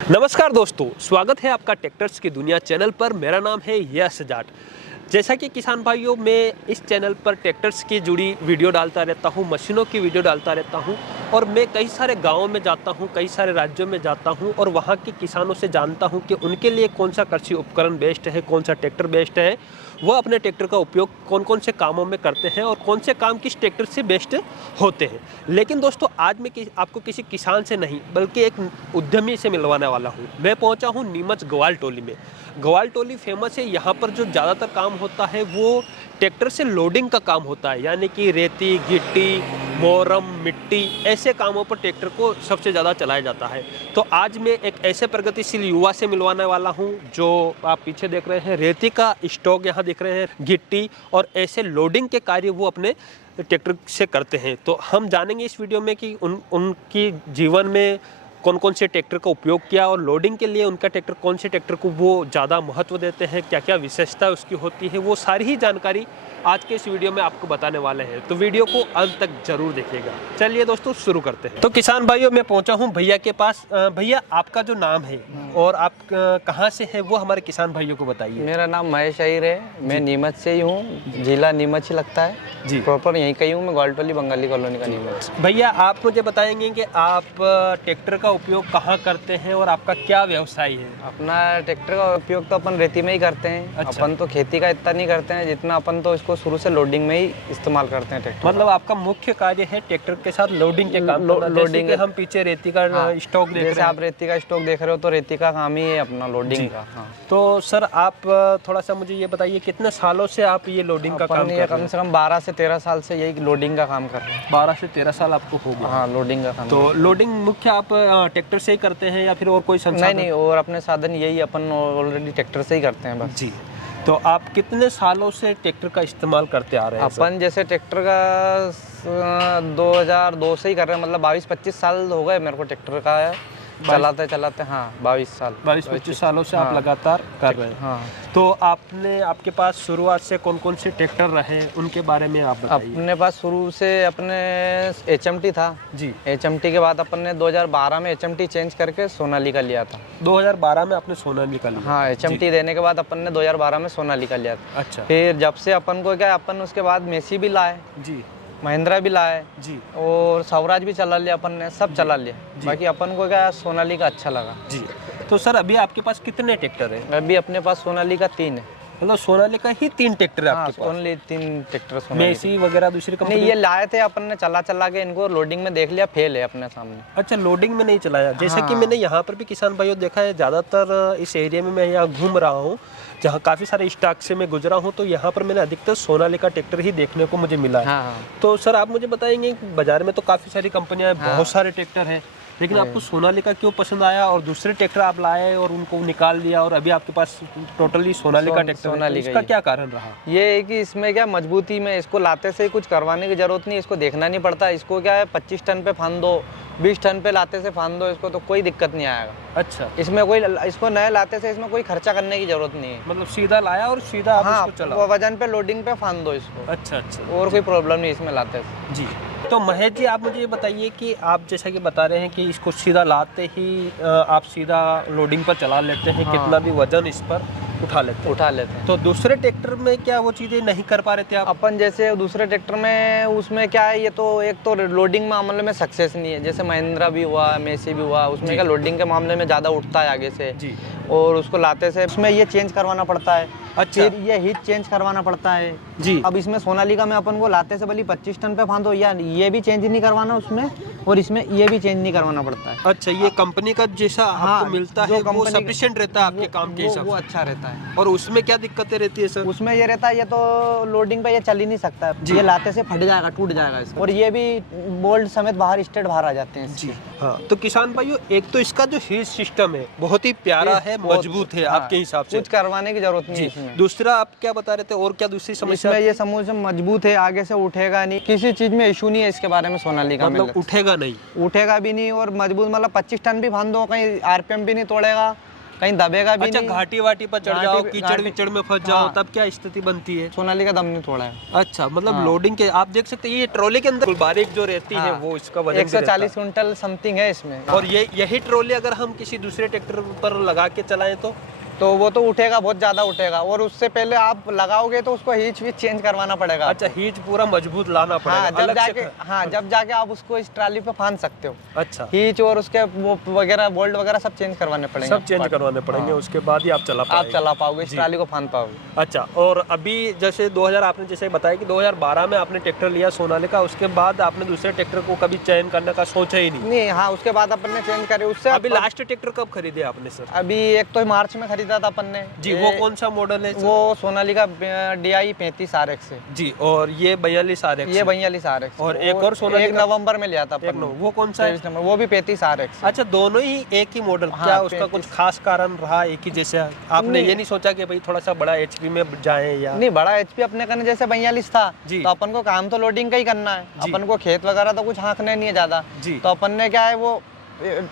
नमस्कार दोस्तों, स्वागत है आपका ट्रैक्टर्स की दुनिया चैनल पर। मेरा नाम है यश जाट। जैसा कि किसान भाइयों, मैं इस चैनल पर ट्रैक्टर्स की जुड़ी वीडियो डालता रहता हूं, मशीनों की वीडियो डालता रहता हूं और मैं कई सारे गांवों में जाता हूं, कई सारे राज्यों में जाता हूं और वहां के किसानों से जानता हूं कि उनके लिए कौन सा कृषि उपकरण बेस्ट है, कौन सा ट्रैक्टर बेस्ट है, वह अपने ट्रैक्टर का उपयोग कौन कौन से कामों में करते हैं और कौन से काम किस ट्रैक्टर से बेस्ट होते हैं। लेकिन दोस्तों, आज मैं आपको किसी किसान से नहीं बल्कि एक उद्यमी से मिलवाने वाला हूँ। मैं पहुँचा हूँ नीमच ग्वाल टोली में। ग्वाल टोली फेमस है। यहाँ पर जो ज़्यादातर काम होता है वो ट्रैक्टर से लोडिंग का काम होता है, यानी कि रेती, गिट्टी, मोरम, मिट्टी, ऐसे कामों पर ट्रैक्टर को सबसे ज़्यादा चलाया जाता है। तो आज मैं एक ऐसे प्रगतिशील युवा से मिलवाने वाला हूँ जो आप पीछे देख रहे हैं, रेती का स्टॉक यहाँ देख रहे हैं, गिट्टी और ऐसे लोडिंग के कार्य वो अपने ट्रैक्टर से करते हैं। तो हम जानेंगे इस वीडियो में कि उनकी जीवन में कौन कौन से ट्रैक्टर का उपयोग किया और लोडिंग के लिए उनका ट्रैक्टर, कौन से ट्रैक्टर को वो ज़्यादा महत्व देते हैं, क्या क्या विशेषता उसकी होती है, वो सारी ही जानकारी आज के इस वीडियो में आपको बताने वाले हैं। तो वीडियो को अंत तक जरूर देखिएगा। चलिए दोस्तों, शुरू करते हैं। तो किसान भाइयों, मैं पहुंचा हूं भैया के पास। भैया, आपका जो नाम है और आप कहां से हैं वो हमारे किसान भाइयों को बताइए। मेरा नाम महेश अहीर है। मैं नीमच से ही हूँ। जिला नीमच ही लगता है जी। प्रॉपर यहीं का ही हूँ मैं, ग्वालटोली बंगाली कॉलोनी का नीमच। भैया, आप मुझे बताएंगे कि आप ट्रैक्टर का उपयोग कहाँ करते हैं और आपका क्या व्यवसाय है? अपना ट्रैक्टर का उपयोग तो अपन रेती में ही करते हैं। अच्छा। अपन तो खेती का इतना नहीं करते हैं जितना अपन तो इसको शुरू से लोडिंग में ही इस्तेमाल करते हैं ट्रैक्टर। मतलब आपका मुख्य कार्य है ट्रैक्टर के साथ लोडिंग के काम करना। लोडिंग। हम पीछे रेती का स्टॉक देख जैसे रहे हैं। आप रेती का स्टॉक देख रहे हो तो रेती का काम ही है अपना, लोडिंग का। हाँ। तो सर, आप थोड़ा सा मुझे ये बताइए, कितने सालों से आप ये लोडिंग का काम अपन कर ये रहे कम हैं? से कम 12 से 13 साल से यही लोडिंग का काम कर रहे हैं। 12 से 13 साल आपको हो गया। हाँ, लोडिंग का काम। तो लोडिंग मुख्य आप ट्रैक्टर से ही करते हैं या फिर और कोई संसाधन? नहीं, और अपने साधन यही अपन ऑलरेडी ट्रैक्टर से ही करते हैं बस। जी। तो आप कितने सालों से ट्रैक्टर का इस्तेमाल करते आ रहे हैं सर? अपन जैसे ट्रैक्टर का 2002 से ही कर रहे हैं, मतलब 22-25 साल हो गए मेरे को ट्रैक्टर का है चलाते। हाँ, 22 साल, 22-25 सालों से आप हाँ। लगातार कर रहे हैं। हाँ। तो आपके पास शुरुआत से कौन कौन से ट्रैक्टर रहे, उनके बारे में आप बताइए। अपने पास शुरू से अपने HMT था जी। HMT के बाद अपन ने 2012 में HMT चेंज करके सोनालिका लिया था। 2012 में आपने सोनालिका लिया? हाँ, HMT देने के बाद अपन ने 2012 में सोनालिका लिया था। अच्छा। फिर जब से अपन को क्या, अपन उसके बाद मेसी भी लाए, जी महिंद्रा भी लाए जी और स्वराज भी चला लिया अपन ने, सब चला लिया। बाकी अपन को क्या सोनालिका अच्छा लगा। जी। तो सर, अभी आपके पास कितने ट्रैक्टर हैं? अभी अपने पास सोनालिका 3 है। मतलब सोनालिका ही 3 ट्रैक्टर है हाँ, आपके पास? Only 3 tractor Sonalika. मेसी वगैरह दूसरी कंपनी? नहीं, ये लाए थे अपन ने, चला के इनको लोडिंग में देख लिया, फेल है अपने सामने। अच्छा, लोडिंग में नहीं चलाया। जैसे कि हाँ। मैंने यहाँ पर भी किसान भाइयों देखा है, ज़्यादातर इस एरिया में मैं यहाँ घूम रहा हूँ जहाँ काफ़ी सारे स्टॉक से मैं गुजरा हूँ, तो यहाँ पर मैंने अधिकतर सोनालिका ट्रैक्टर ही देखने को मुझे मिला है। हाँ। तो सर, आप मुझे बताएंगे कि बाजार में तो काफ़ी सारी कंपनियां हैं, बहुत सारे ट्रैक्टर हैं, लेकिन आपको सोनालिका क्यों पसंद आया और दूसरे ट्रैक्टर आप लाए और उनको निकाल दिया और अभी आपके पास टोटली सोनालिका ट्रैक्टर है? तो इसका क्या कारण रहा? ये है कि इसमें क्या मजबूती में, इसको लाते से ही कुछ करवाने की जरूरत नहीं, इसको देखना नहीं पड़ता। इसको क्या है, 25 टन पे फान दो, 20 टन पे लाते से फान दो इसको, तो कोई दिक्कत नहीं आएगा। अच्छा। इसमें कोई, इसको नए लाते से इसमें कोई खर्चा करने की जरूरत नहीं है। मतलब सीधा लाया और सीधा आप हाँ, इसको चलाओ। वजन पे लोडिंग पे फान दो इसको। अच्छा। और कोई प्रॉब्लम नहीं इसमें लाते से। जी। तो महेश जी, आप मुझे ये बताइए कि आप जैसा कि बता रहे हैं कि इसको सीधा लाते ही आप सीधा लोडिंग पर चला लेते हैं। हाँ। कितना भी वजन इस पर उठा लेते हैं। तो दूसरे ट्रैक्टर में क्या वो चीज़ें नहीं कर पा रहे थे आप? अपन जैसे दूसरे ट्रैक्टर में, उसमें क्या है, ये तो एक तो लोडिंग मामले में सक्सेस नहीं है। जैसे महिंद्रा भी हुआ, मेसी भी हुआ, उसमें क्या लोडिंग के मामले में ज़्यादा उठता है आगे से। जी। और उसको लाते से उसमें ये चेंज करवाना पड़ता है। अच्छा। फिर ये हीट चेंज करवाना पड़ता है। जी। अब इसमें सोनालिका में अपन को लाते से भले 25 टन पे फांदो, या ये भी चेंज नहीं करवाना उसमें, और इसमें ये भी चेंज नहीं करवाना पड़ता है। अच्छा, ये कंपनी का जैसा आपको मिलता है वो सफिशिएंट रहता है आपके काम के हिसाब वो से? अच्छा रहता है। और उसमें क्या दिक्कतें रहती है सर? उसमें ये रहता है, ये तो लोडिंग पे ये चल ही नहीं सकता, ये लाते से फट जाएगा, टूट जाएगा इसका। और ये भी बोल्ट समेत बाहर, स्टेट बाहर आ जाते हैं। जी हाँ। तो किसान भाइयों, एक तो इसका जो हीट सिस्टम है बहुत ही प्यारा है, मजबूत है आपके हिसाब से, कुछ करवाने की जरूरत नहीं है जी। इसमें। दूसरा आप क्या बता रहे थे, और क्या दूसरी समस्या? इसमें ये समूह मजबूत है, आगे से उठेगा नहीं, किसी चीज में इशू नहीं है इसके बारे में सोनालिका में। मतलब उठेगा नहीं? उठेगा भी नहीं और मजबूत, मतलब 25 टन भी फान दो, कहीं RPM भी नहीं तोड़ेगा, कहीं दबेगा भी अच्छा, नहीं। घाटी वाटी पर चढ़ जाओ, कीचड़ विचड़ में फंस जाओ, हाँ। तब क्या स्थिति बनती है? सोनालिका दम नहीं तोड़ा है। अच्छा, मतलब लोडिंग के आप देख सकते हैं ये ट्रॉली के अंदर बारीक जो रहती है वो इसका वजन भी रहता 140 क्विंटल समथिंग है इसमें। है। और यही ट्रॉली अगर हम किसी दूसरे ट्रैक्टर पर लगा के चलाएं तो वो तो उठेगा, बहुत ज्यादा उठेगा, और उससे पहले आप लगाओगे तो उसको हीच वीच चेंज करवाना पड़ेगा। अच्छा, हीच पूरा मजबूत लाना पड़ेगा। हाँ, जब जाके आप उसको इस ट्राली पे फांद सकते हो। अच्छा, हीच और उसके वो वगैरह बोल्ट वगैरह सब चेंज करवाने पड़ेंगे। सब चेंज करवाने पड़ेंगे, उसके बाद ही आप चला पाओगे इस ट्राली को फांद पाओगे। अच्छा, और अभी जैसे 2000 आपने जैसे बताया कि 2012 में आपने ट्रैक्टर लिया सोनालिका, उसके बाद आपने दूसरे ट्रैक्टर को कभी चयन करने का सोचा ही नहीं? हाँ, उसके बाद अपन ने चेंज करे। उससे अभी लास्ट ट्रैक्टर कब खरीदे आपने सर? अभी एक तो मार्च में खरीदा था अपन ने जी, वो कौन सा मॉडल है? वो सोनालिका DI 35 RX है जी, और ये 42 RX, ये 42 RX, और एक और सोनालिका 1 नवंबर में लिया था अपन ने। वो कौन सा है? 23 नंबर, वो भी 35 RX। अच्छा, दोनों ही एक ही मॉडल? हाँ, क्या उसका 35। कुछ खास कारण रहा एक ही जैसे? आपने ये नहीं सोचा कि भाई थोड़ा सा बड़ा HP में जाएं या? नहीं, बड़ा HP अपने करने जैसे 42 था जी। तो अपन को काम तो लोडिंग का ही करना है, जी। अपन को खेत वगैरह तो कुछ हाँकने नहीं है ज्यादा। जी। तो अपन ने क्या है वो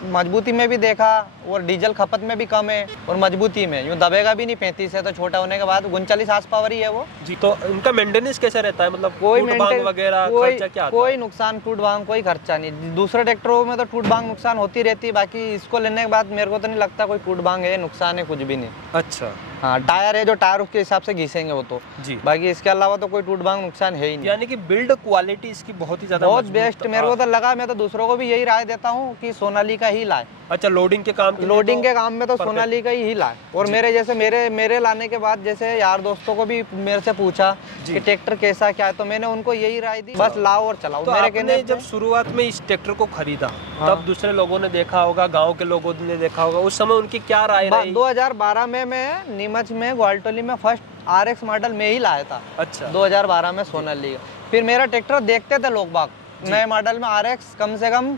मजबूती में भी देखा और डीजल खपत में भी कम है और मजबूती में यूँ दबेगा भी नहीं। 35 है तो छोटा होने के बाद 39 हार्स पावर ही है वो। जी, तो इनका मेंटेनेंस कैसा रहता है? मतलब कोई टूट भांग वगैरह खर्चा क्या आता है? कोई नुकसान टूट भांग कोई खर्चा नहीं। दूसरे ट्रैक्टरों में तो टूट भांग नुकसान होती रहती है, बाकी इसको लेने के बाद मेरे को तो नहीं लगता कोई टूट भांग है, नुकसान है, कुछ भी नहीं। अच्छा, हाँ, टायर है जो टायर उसके हिसाब से घिसेंगे वो तो जी। बाकी इसके अलावा तो कोई टूट भांग नुकसान है ही नहीं। यानी कि बिल्ड क्वालिटी इसकी बहुत ही ज्यादा बहुत मजबूत। बेस्ट मेरे को तो लगा। मैं तो दूसरों को भी यही राय देता हूँ कि सोनालिका ही लाए। अच्छा, लोडिंग के काम लोडिंग के काम में तो सोनालिका ही लाए। और मेरे जैसे मेरे लाने के बाद जैसे यार दोस्तों को भी मेरे से पूछा कि ट्रैक्टर कैसा क्या है, तो मैंने उनको यही राय दी, बस लाओ और चलाओ। तो मेरे आपने जब शुरुआत में इस ट्रैक्टर को खरीदा तब दूसरे लोगों ने देखा होगा, गांव के लोगों ने देखा होगा, उस समय उनकी क्या राय रही? 2012 में मैं नीमच में ग्वालटोली में फर्स्ट RX मॉडल में ही लाया था। अच्छा, 2012 में सोनालिका। फिर मेरा ट्रैक्टर देखते थे लोग बाग, नए मॉडल में RX कम से कम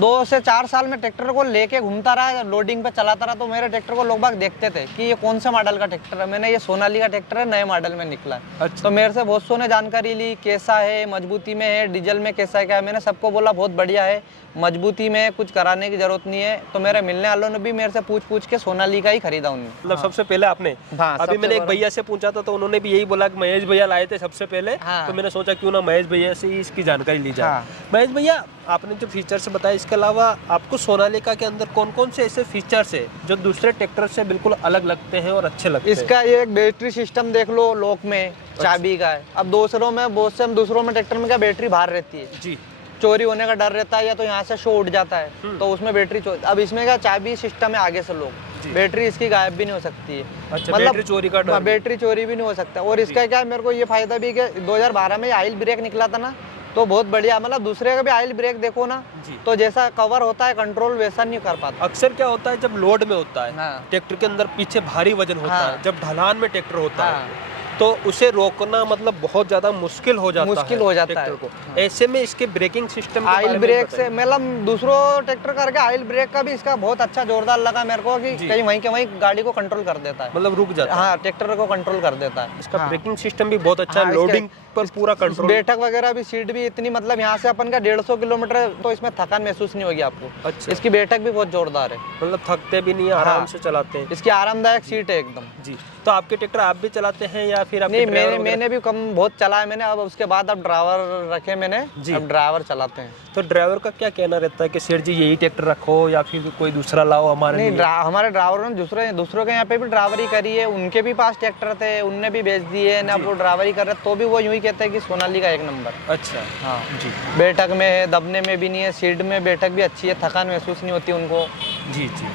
2 से 4 साल में ट्रैक्टर को लेके घूमता रहा, लोडिंग पे चलाता रहा, तो मेरे ट्रैक्टर को लोग बाग देखते थे कि ये कौन सा मॉडल का ट्रैक्टर है। मैंने ये सोनालिका ट्रैक्टर है, नए मॉडल में निकला है। अच्छा। तो मेरे से बहुत सौ ने जानकारी ली, कैसा है, मजबूती में है, डीजल में कैसा है क्या है। मैंने सबको बोला बहुत बढ़िया है, मजबूती में कुछ कराने की जरूरत नहीं है। तो मेरे मिलने वालों ने भी मेरे से पूछ के सोनालिका ही खरीदा उन्होंने। मतलब सबसे पहले आपने? हाँ, अभी मैंने एक भैया से पूछा था तो उन्होंने भी यही बोला कि महेश भैया लाए थे सबसे पहले। हाँ। तो मैंने सोचा क्यों ना महेश भैया से ही इसकी जानकारी ली जाए। हाँ। महेश भैया, आपने जो फीचर्स बताया, इसके अलावा आपको सोनालिका के अंदर कौन कौन से ऐसे फीचर्स है जो दूसरे ट्रैक्टर से बिल्कुल अलग लगते हैं और अच्छे लगते हैं? इसका ये एक बैटरी सिस्टम देख लो, लॉक में चाबी का है। अब दूसरों में दूसरों में ट्रैक्टर में क्या बैटरी बाहर रहती है, जी, चोरी होने का डर रहता है या तो यहाँ से शो उठ जाता है, तो उसमें बैटरी अब इसमें क्या चाबी सिस्टम है आगे से लोग, बैटरी इसकी गायब भी नहीं हो सकती है। अच्छा, बैटरी चोरी का डर? बैटरी चोरी भी नहीं हो सकता। और इसका क्या है, मेरे को ये फायदा भी कि 2012 में ऑयल ब्रेक निकला था ना, तो बहुत बढ़िया। मतलब दूसरे का भी ऑयल ब्रेक देखो ना, तो जैसा कवर होता है कंट्रोल वैसा नहीं कर पाता। अक्सर क्या होता है जब लोड में होता है, हाँ। ट्रैक्टर के अंदर पीछे भारी वजन होता हाँ। है, जब ढलान में ट्रैक्टर होता हाँ। है तो उसे रोकना मतलब बहुत ज्यादा मुश्किल हो जाता है ट्रैक्टर को। ऐसे में इसके ब्रेकिंग सिस्टम ऑयल ब्रेक से मतलब दूसरों ट्रैक्टर करके ऑयल ब्रेक का भी इसका बहुत अच्छा जोरदार लगा मेरे को कि कहीं वहीं के वहीं गाड़ी को कंट्रोल कर देता है, मतलब रुक जाता है। हाँ, ट्रैक्टर को कंट्रोल कर देता है। इसका ब्रेकिंग सिस्टम भी बहुत अच्छा है, लोडिंग पर पूरा कंट्रोल। बैठक वगैरह भी सीट भी इतनी, मतलब यहाँ से अपन का 150 किलोमीटर तो इसमें थकान महसूस नहीं होगी आपको। अच्छा, इसकी बैठक भी बहुत जोरदार है, मतलब थकते भी नहीं है, आराम से चलाते हैं। इसकी आरामदायक सीट है एकदम। जी, तो आपके ट्रैक्टर आप भी चलाते हैं या फिर आपके नहीं, ड्राइवर मैंने भी कम बहुत चला है मैंने। अब उसके बाद अब ड्राइवर रखे मैंने, अब ड्राइवर चलाते हैं। तो ड्राइवर का क्या कहना रहता है कि सेठ जी यही ट्रैक्टर रखो या फिर कोई दूसरा लाओ हमारे लिए? हमारे ड्राइवरों ने दूसरों के यहाँ पे भी ड्राइवरी करी है, उनके भी पास ट्रैक्टर थे, उनने भी बेच दिए ना, वो ड्राइवरी कर रहे, तो भी वो यूं ही कहते हैं कि सोनालिका एक नंबर। अच्छा, हाँ जी। बैठक में है, दबने में भी नहीं है, सीट में बैठक भी अच्छी है, थकान महसूस नहीं होती उनको। जी जी।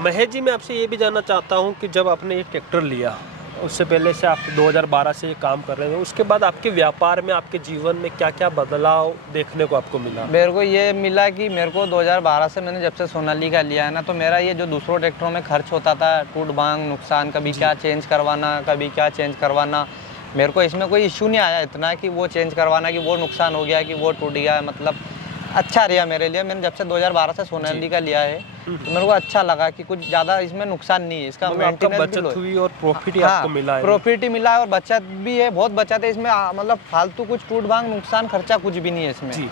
महेश जी, मैं आपसे ये भी जानना चाहता हूँ कि जब आपने ये ट्रैक्टर लिया, उससे पहले से आप 2012 से ये काम कर रहे हैं, उसके बाद आपके व्यापार में, आपके जीवन में क्या क्या बदलाव देखने को आपको मिला? मेरे को ये मिला कि मेरे को 2012 से मैंने जब से सोनालिका लिया है ना, तो मेरा ये जो दूसरों ट्रैक्टरों में खर्च होता था, टूट भांग नुकसान, कभी क्या चेंज करवाना, कभी क्या चेंज करवाना, मेरे को इसमें कोई इशू नहीं आया इतना कि वो चेंज करवाना, कि वो नुकसान हो गया, कि वो टूट गया। मतलब अच्छा रहा मेरे लिए। मैंने जब से 2012 से सोनालिका लिया है तो मेरे को अच्छा लगा कि कुछ ज़्यादा इसमें नुकसान नहीं है। इसका मेंटेनेंस बचत हुई और प्रॉफिट ही आपको मिला है। प्रॉफिट ही मिला है और बचत भी है, बहुत बचत है इसमें। मतलब फालतू कुछ टूट भांग नुकसान खर्चा कुछ भी नहीं है इसमें। जी।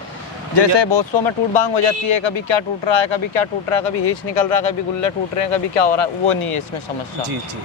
जैसे बोसो में टूट बांग हो जाती है, कभी क्या टूट रहा है, कभी क्या टूट रहा है, कभी हीच निकल रहा है, कभी गुल्ले टूट रहे हैं, कभी क्या हो रहा है, वो नहीं है इसमें समस्या। जी जी।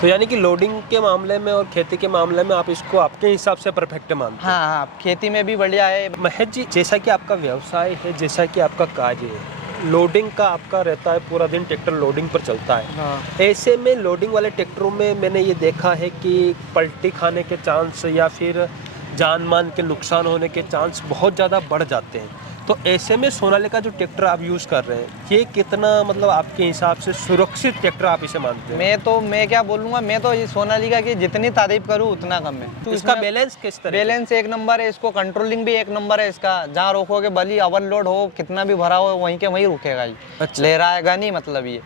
तो यानी कि लोडिंग के मामले में और खेती के मामले में आप इसको आपके हिसाब से परफेक्ट मानते हैं। हाँ हाँ, खेती में भी बढ़िया है। महेश जी, जैसा कि आपका व्यवसाय है, जैसा कि आपका कार्य है, लोडिंग का आपका रहता है, पूरा दिन ट्रैक्टर लोडिंग पर चलता है। हाँ। ऐसे में लोडिंग वाले ट्रैक्टरों में मैंने ये देखा है कि पलटी खाने के चांस या फिर जान मान के नुकसान होने के चांस बहुत ज़्यादा बढ़ जाते हैं। तो ऐसे में सोनालिका जो ट्रैक्टर आप यूज़ कर रहे हैं, ये कितना मतलब आपके हिसाब से सुरक्षित ट्रैक्टर आप इसे मानते हैं? मैं क्या बोलूँगा, मैं तो ये सोनालिका की जितनी तारीफ करूँ उतना कम है। तो इसका बैलेंस किस तरह? बैलेंस एक नंबर है, इसको कंट्रोलिंग भी एक नंबर है इसका। जहाँ रोकोगे भली ओवरलोड हो, कितना भी भरा हो, वहीं के वहीं रुकेगा ही। अच्छा। लहराएगा नहीं, मतलब ये।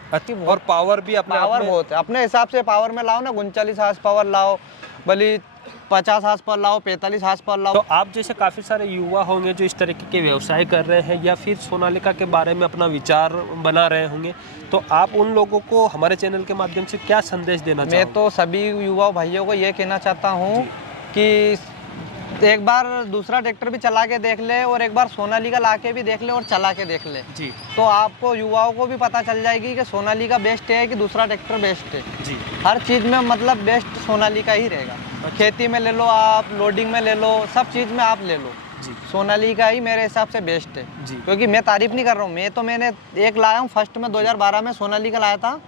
और पावर भी अपने पावर बहुत है, अपने हिसाब से पावर में लाओ ना, 39 हार्स पावर लाओ, भली 50 हार्स पावर लाओ, 45 हार्स पावर लाओ। तो आप जैसे काफ़ी सारे युवा होंगे जो इस तरीके के व्यवसाय कर रहे हैं या फिर सोनालिका के बारे में अपना विचार बना रहे होंगे, तो आप उन लोगों को हमारे चैनल के माध्यम से क्या संदेश देना चाहोगे? मैं तो सभी युवा भाइयों को ये कहना चाहता हूँ कि एक बार दूसरा ट्रैक्टर भी चला के देख ले और एक बार सोनालिका ला के भी देख ले और चला के देख ले जी। तो आपको युवाओं को भी पता चल जाएगी कि सोनालिका बेस्ट है कि दूसरा ट्रैक्टर बेस्ट है। जी। हर चीज़ में मतलब बेस्ट सोनालिका ही रहेगा। खेती में ले लो आप, लोडिंग में ले लो, सब चीज़ में आप ले लो, जी। सोनालिका ही मेरे हिसाब से बेस्ट है। जी। क्योंकि मैं तारीफ नहीं कर रहा हूँ, मैंने एक लाया हूँ फर्स्ट में 2012 में सोनालिका लाया था,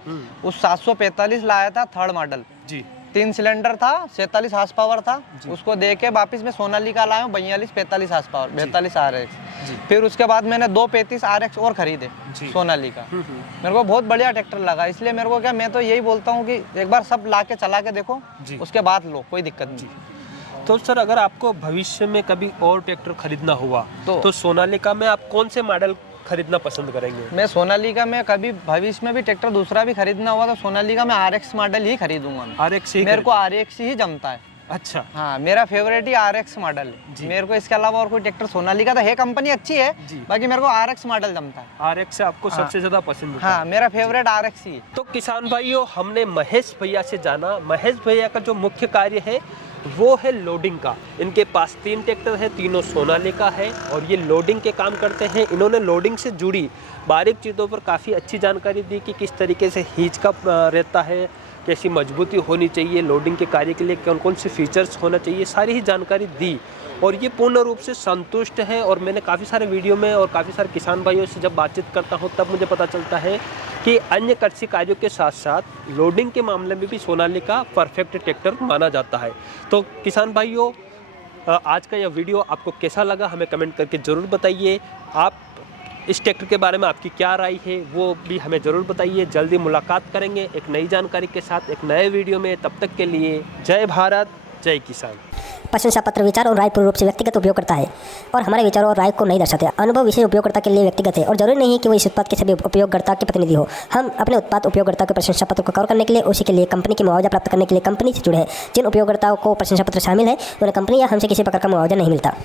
उस 745 लाया था, थर्ड मॉडल। जी। 3 सिलेंडर था, 47 हार्स पावर था, उसको दे के वापस में सोनालिका लाया हूँ 42-45 हार्स पावर, 42 RX। फिर उसके बाद मैंने 235 RX और खरीदे सोनालिका। मेरे को बहुत बढ़िया ट्रैक्टर लगा, इसलिए मेरे को क्या, मैं तो यही बोलता हूँ कि एक बार सब ला के चला के देखो, उसके बाद लो, कोई दिक्कत नहीं। तो सर, अगर आपको भविष्य में कभी और ट्रैक्टर खरीदना हुआ तो सोनालिका में आप कौन से मॉडल खरीदना पसंद करेंगे? मैं सोनालिका में कभी भविष्य में भी ट्रैक्टर दूसरा भी खरीदना हुआ तो सोनालिका में RX मॉडल ही खरीदूंगा मैं। RX ही? मेरे को RX ही जमता है। अच्छा। हाँ, मेरा फेवरेट ही RX मॉडल है। मेरे को इसके अलावा और कोई ट्रैक्टर, सोनालिका तो है कंपनी अच्छी है, बाकी मेरे को RX मॉडल जमता है। RX से आपको सबसे ज्यादा पसंद है? हाँ, मेरा फेवरेट RX ही है। तो किसान भाइयों, हमने महेश भैया से जाना, महेश भैया का जो मुख्य कार्य है वो है लोडिंग का। इनके पास 3 ट्रैक्टर है, तीनों सोनालिका है और ये लोडिंग के काम करते हैं। इन्होंने लोडिंग से जुड़ी बारीक चीज़ों पर काफ़ी अच्छी जानकारी दी कि किस तरीके से हीच का रहता है, कैसी मजबूती होनी चाहिए, लोडिंग के कार्य के लिए कौन कौन से फीचर्स होना चाहिए, सारी ही जानकारी दी और ये पूर्ण रूप से संतुष्ट है। और मैंने काफ़ी सारे वीडियो में और काफ़ी सारे किसान भाइयों से जब बातचीत करता हूँ तब मुझे पता चलता है कि अन्य कृषि कार्यों के साथ साथ लोडिंग के मामले में भी सोनालिका परफेक्ट ट्रैक्टर माना जाता है। तो किसान भाइयों, आज का यह वीडियो आपको कैसा लगा हमें कमेंट करके ज़रूर बताइए। आप इस ट्रैक्टर के बारे में आपकी क्या राय है वो भी हमें ज़रूर बताइए। जल्दी मुलाकात करेंगे एक नई जानकारी के साथ एक नए वीडियो में। तब तक के लिए जय भारत, जय किसान। प्रशंसा पत्र विचार और राय पूर्ण रूप से व्यक्तिगत उपयोग करता है और हमारे विचारों और राय को नहीं दर्शाते। अनुभव विशेष उपयोगकर्ता के लिए व्यक्तिगत है और जरूरी नहीं कि वो इस उत्पाद के सभी उपयोगकर्ता के प्रतिनिधि हो। हम अपने उत्पाद उपयोगकर्ता के प्रशंसा पत्र को कवर करने के लिए, उसी के लिए कंपनी की मुआवजा प्राप्त करने के लिए कंपनी से जुड़े हैं। जिन उपयोगकर्ताओं को प्रशंसा पत्र शामिल है उन्हें कंपनी या हमसे किसी प्रकार का मुआवजा नहीं मिलता।